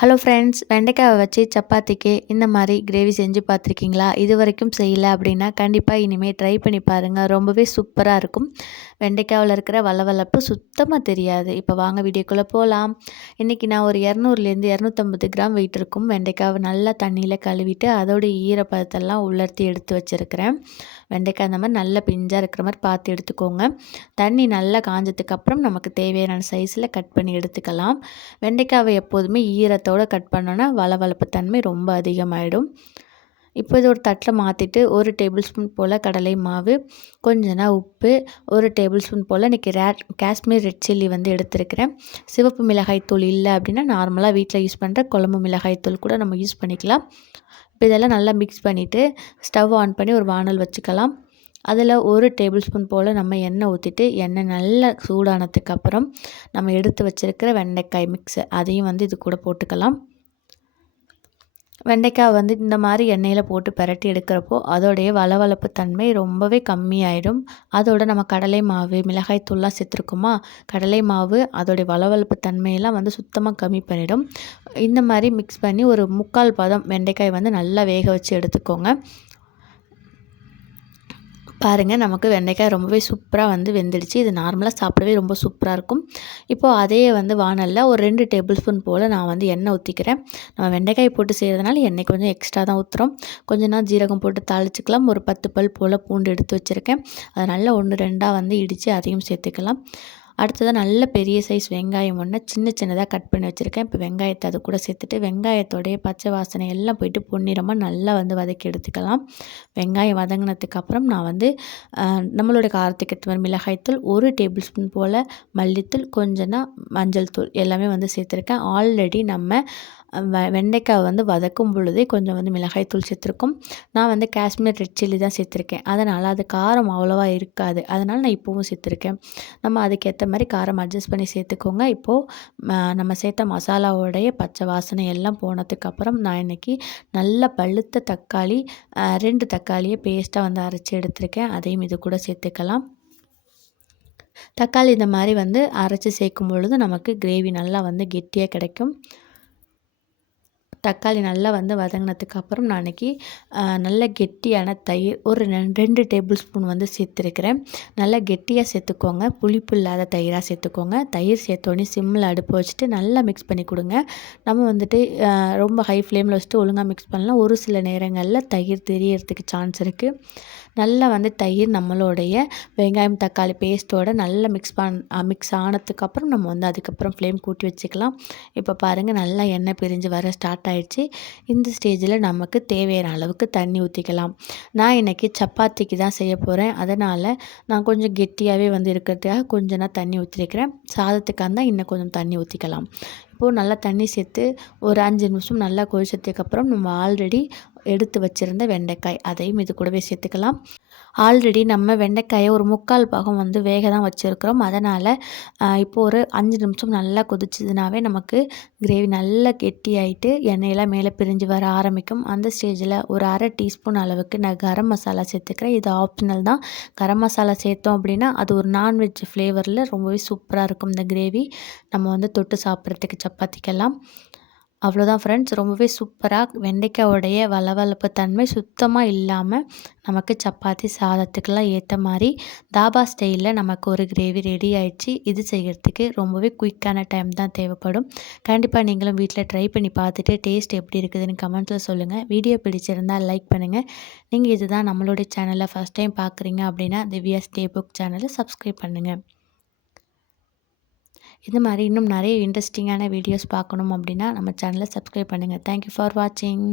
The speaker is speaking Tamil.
ஹலோ ஃப்ரெண்ட்ஸ், வெண்டைக்காவை வச்சு சப்பாத்திக்கு இந்த மாதிரி கிரேவி செஞ்சு பார்த்துருக்கீங்களா? இது வரைக்கும் செய்யல அப்படின்னா கண்டிப்பாக இனிமேல் ட்ரை பண்ணி பாருங்கள். ரொம்பவே சூப்பராக இருக்கும். வெண்டைக்காவில் இருக்கிற வளவளப்பு சுத்தமாக தெரியாது. இப்போ வாங்க வீடியோக்குள்ளே போகலாம். இன்றைக்கி நான் ஒரு 200லேருந்து 250 கிராம் வெயிட் இருக்கும் வெண்டைக்காவை நல்லா தண்ணியில் கழுவிட்டு அதோடைய ஈரப்பதத்தெல்லாம் உலர்த்தி எடுத்து வச்சுருக்கிறேன். வெண்டைக்காய் அந்த மாதிரி நல்லா பிஞ்சாக இருக்கிற மாதிரி பார்த்து எடுத்துக்கோங்க. தண்ணி நல்லா காஞ்சதுக்கப்புறம் நமக்கு தேவையான சைஸில் கட் பண்ணி எடுத்துக்கலாம். வெண்டைக்காவை எப்போதுமே ஈரத்தோடு கட் பண்ணோன்னா வளவளப்பு தன்மை ரொம்ப அதிகமாகிடும். இப்போ இது ஒரு தட்டில் மாற்றிட்டு 1 டேபிள் ஸ்பூன் போல் கடலை மாவு, கொஞ்சனா உப்பு, 1 டேபிள் ஸ்பூன் போல் இன்றைக்கி காஷ்மீர் ரெட் சில்லி வந்து எடுத்துருக்கிறேன். சிவப்பு மிளகாய் தூள் இல்லை அப்படின்னா நார்மலாக வீட்டில் யூஸ் பண்ணுற குழம்பு மிளகாய் தூள் கூட நம்ம யூஸ் பண்ணிக்கலாம். இப்போ இதெல்லாம் நல்லா மிக்ஸ் பண்ணிவிட்டு ஸ்டவ் ஆன் பண்ணி ஒரு வானல் வச்சுக்கலாம். அதில் 1 டேபிள் ஸ்பூன் போல் நம்ம எண்ணெய் ஊற்றிட்டு எண்ணெய் நல்லா சூடானதுக்கப்புறம் நம்ம எடுத்து வச்சுருக்கிற வெண்டைக்காய் மிக்ஸு அதையும் வந்து இது கூட போட்டுக்கலாம். வெண்டைக்காய் வந்து இந்த மாதிரி எண்ணெயில் போட்டு பிரட்டி எடுக்கிறப்போ அதோடைய வளவளப்பு தன்மை ரொம்பவே கம்மியாயிடும். அதோட நம்ம கடலை மாவு, மிளகாய் தூள்லாம் சேர்த்துருக்கோமா, கடலை மாவு அதோடைய வளவளப்பு தன்மையெல்லாம் வந்து சுத்தமாக கம்மி பண்ணிடும். இந்த மாதிரி மிக்ஸ் பண்ணி ஒரு 3/4 பதம் வெண்டைக்காய் வந்து நல்லா வேக வச்சு எடுத்துக்கோங்க. பாருங்கள், நமக்கு வெண்டைக்காய் ரொம்பவே சூப்பராக வந்து வெந்துடுச்சு. இது நார்மலாக சாப்பிடவே ரொம்ப சூப்பராக இருக்கும். இப்போது அதே வந்து வானலில் ஒரு 2 டேபிள் ஸ்பூன் போல் நான் வந்து எண்ணெய் ஊற்றிக்கிறேன். நம்ம வெண்டைக்காய் போட்டு செய்கிறதுனால எண்ணெய் கொஞ்சம் எக்ஸ்ட்ரா தான் ஊற்றுறோம். கொஞ்சம் ஜீரகம் போட்டு தாளிச்சிக்கலாம். ஒரு 10 பல் போல் பூண்டு எடுத்து வச்சுருக்கேன். அதை நல்லா 1 2ஆக வந்து இடித்து அதையும் சேர்த்துக்கலாம். அடுத்ததாக நல்ல பெரிய சைஸ் வெங்காயம் ஒன்று சின்னதாக கட் பண்ணி வச்சுருக்கேன். இப்போ வெங்காயத்தை அது கூட சேர்த்துட்டு வெங்காயத்தோடைய பச்சை வாசனை எல்லாம் போயிட்டு பொன்னிறமாக நல்லா வந்து வதக்கி எடுத்துக்கலாம். வெங்காயம் வதங்கினதுக்கப்புறம் நான் வந்து நம்மளோட காரத்துக்கு ஏற்ற மாதிரி மிளகாய்த்தூள், 1 டேபிள் ஸ்பூன் போல் மல்லித்தூள், கொஞ்சம் மஞ்சள் தூள் எல்லாமே வந்து சேர்த்துருக்கேன். ஆல்ரெடி நம்ம வெண்டைக்காய் வந்து வதக்கும் பொழுதே கொஞ்சம் வந்து மிளகாய்த்தூள் சேர்த்துருக்கோம். நான் வந்து காஷ்மீர் ரெட் சில்லி தான் சேர்த்துருக்கேன். அதனால் அது காரம் அவ்வளோவா இருக்காது. அதனால் நான் இப்போவும் சேர்த்துருக்கேன். நம்ம அதுக்கேற்ற மாதிரி காரம் அட்ஜஸ்ட் பண்ணி சேர்த்துக்கோங்க. இப்போது நம்ம சேர்த்த மசாலாவோடைய பச்சை வாசனை எல்லாம் போனதுக்கப்புறம் நான் இன்றைக்கி நல்ல பழுத்த தக்காளி 2 தக்காளியை பேஸ்ட்டாக வந்து அரைச்சி எடுத்திருக்கேன். அதையும் இது கூட சேர்த்துக்கலாம். தக்காளி இந்த மாதிரி வந்து அரைச்சி சேர்க்கும் பொழுது நமக்கு கிரேவி நல்லா வந்து கெட்டியாக கிடைக்கும். தக்காளி நல்லா வந்து வதங்கினதுக்கப்புறம் நான் அன்றைக்கி நல்ல கெட்டியான தயிர் ஒரு 2 டேபிள் ஸ்பூன் வந்து சேர்த்துருக்கிறேன். நல்லா கெட்டியாக சேர்த்துக்கோங்க. புளிப்பு இல்லாத தயிராக சேர்த்துக்கோங்க. தயிர் சேர்த்தோடனே சிம்மில் அடுப்பு வச்சுட்டு நல்லா மிக்ஸ் பண்ணி கொடுங்க. நம்ம வந்துட்டு ரொம்ப ஹை ஃப்ளேமில் வச்சுட்டு ஒழுங்காக மிக்ஸ் பண்ணலாம். ஒரு சில நேரங்களில் தயிர் தெரியறதுக்கு சான்ஸ் இருக்குது. நல்லா வந்து தயிர் நம்மளுடைய வெங்காயம் தக்காளி பேஸ்ட்டோட நல்லா மிக்ஸ் ஆனதுக்கப்புறம் நம்ம வந்து அதுக்கப்புறம் ஃப்ளேம் கூட்டி வச்சுக்கலாம். இப்போ பாருங்கள், நல்லா எண்ணெய் பிரிஞ்சு வர ஸ்டார்ட் ஆகிடுச்சு. இந்த ஸ்டேஜில் நமக்கு தேவையான அளவுக்கு தண்ணி ஊற்றிக்கலாம். நான் இன்றைக்கி சப்பாத்திக்கு தான் செய்ய போகிறேன். அதனால் நான் கொஞ்சம் கெட்டியாகவே வந்து இருக்கிறதுக்காக கொஞ்சம் நான் தண்ணி ஊற்றிருக்கிறேன். சாதத்துக்காக இருந்தால் இன்னும் கொஞ்சம் தண்ணி ஊற்றிக்கலாம். இப்போது நல்லா தண்ணி சேர்த்து ஒரு 5 நிமிஷம் நல்லா கொதிச்சதுக்கப்புறம் நம்ம ஆல்ரெடி எடுத்து வச்சுருந்த வெண்டைக்காய் அதையும் இது கூடவே சேர்த்துக்கலாம். ஆல்ரெடி நம்ம வெண்டைக்காயை ஒரு 3/4 பாகம் வந்து வேக தான் வச்சுருக்கிறோம். அதனால் இப்போது ஒரு 5 நிமிஷம் நல்லா கொதிச்சதுனாவே நமக்கு கிரேவி நல்லா கெட்டியாயிட்டு எண்ணெயெல்லாம் மேலே பிரிஞ்சு வர ஆரம்பிக்கும். அந்த ஸ்டேஜில் ஒரு 1/2 டீஸ்பூன் அளவுக்கு நான் கரம் மசாலா சேர்த்துக்கிறேன். இது ஆப்ஷனல் தான். கரம் மசாலா சேர்த்தோம் அப்படின்னா அது ஒரு நான்வெஜ் ஃப்ளேவரில் ரொம்பவே சூப்பராக இருக்கும் இந்த கிரேவி. நம்ம வந்து தொட்டு சாப்பிட்றதுக்கு சப்பாத்திக்கெல்லாம். அவ்வளோதான் ஃப்ரெண்ட்ஸ், ரொம்பவே சூப்பராக வெண்டைக்காயோடைய வளவளப்பு தன்மை சுத்தமாக இல்லாமல் நமக்கு சப்பாத்தி சாதத்துக்கெல்லாம் ஏற்ற மாதிரி தாபா ஸ்டைலில் நமக்கு ஒரு கிரேவி ரெடி ஆயிடுச்சு. இது செய்கிறதுக்கு ரொம்பவே குயிக்கான டைம் தான் தேவைப்படும். கண்டிப்பாக நீங்களும் வீட்டில் ட்ரை பண்ணி பார்த்துட்டு டேஸ்ட் எப்படி இருக்குதுன்னு கமெண்ட்டில் சொல்லுங்கள். வீடியோ பிடிச்சிருந்தால் லைக் பண்ணுங்கள். நீங்கள் இதுதான் நம்மளுடைய சேனலை ஃபஸ்ட் டைம் பார்க்குறீங்க அப்படின்னா திவ்யாஸ் டே புக் சேனலை சப்ஸ்கிரைப் பண்ணுங்கள். இது மாதிரி இன்னும் நிறைய இன்ட்ரெஸ்டிங்கான வீடியோஸ் பார்க்கணும் அப்படின்னா நம்ம சேனலை சப்ஸ்கிரைப் பண்ணுங்கள். தேங்க்யூ ஃபார் வாட்சிங்.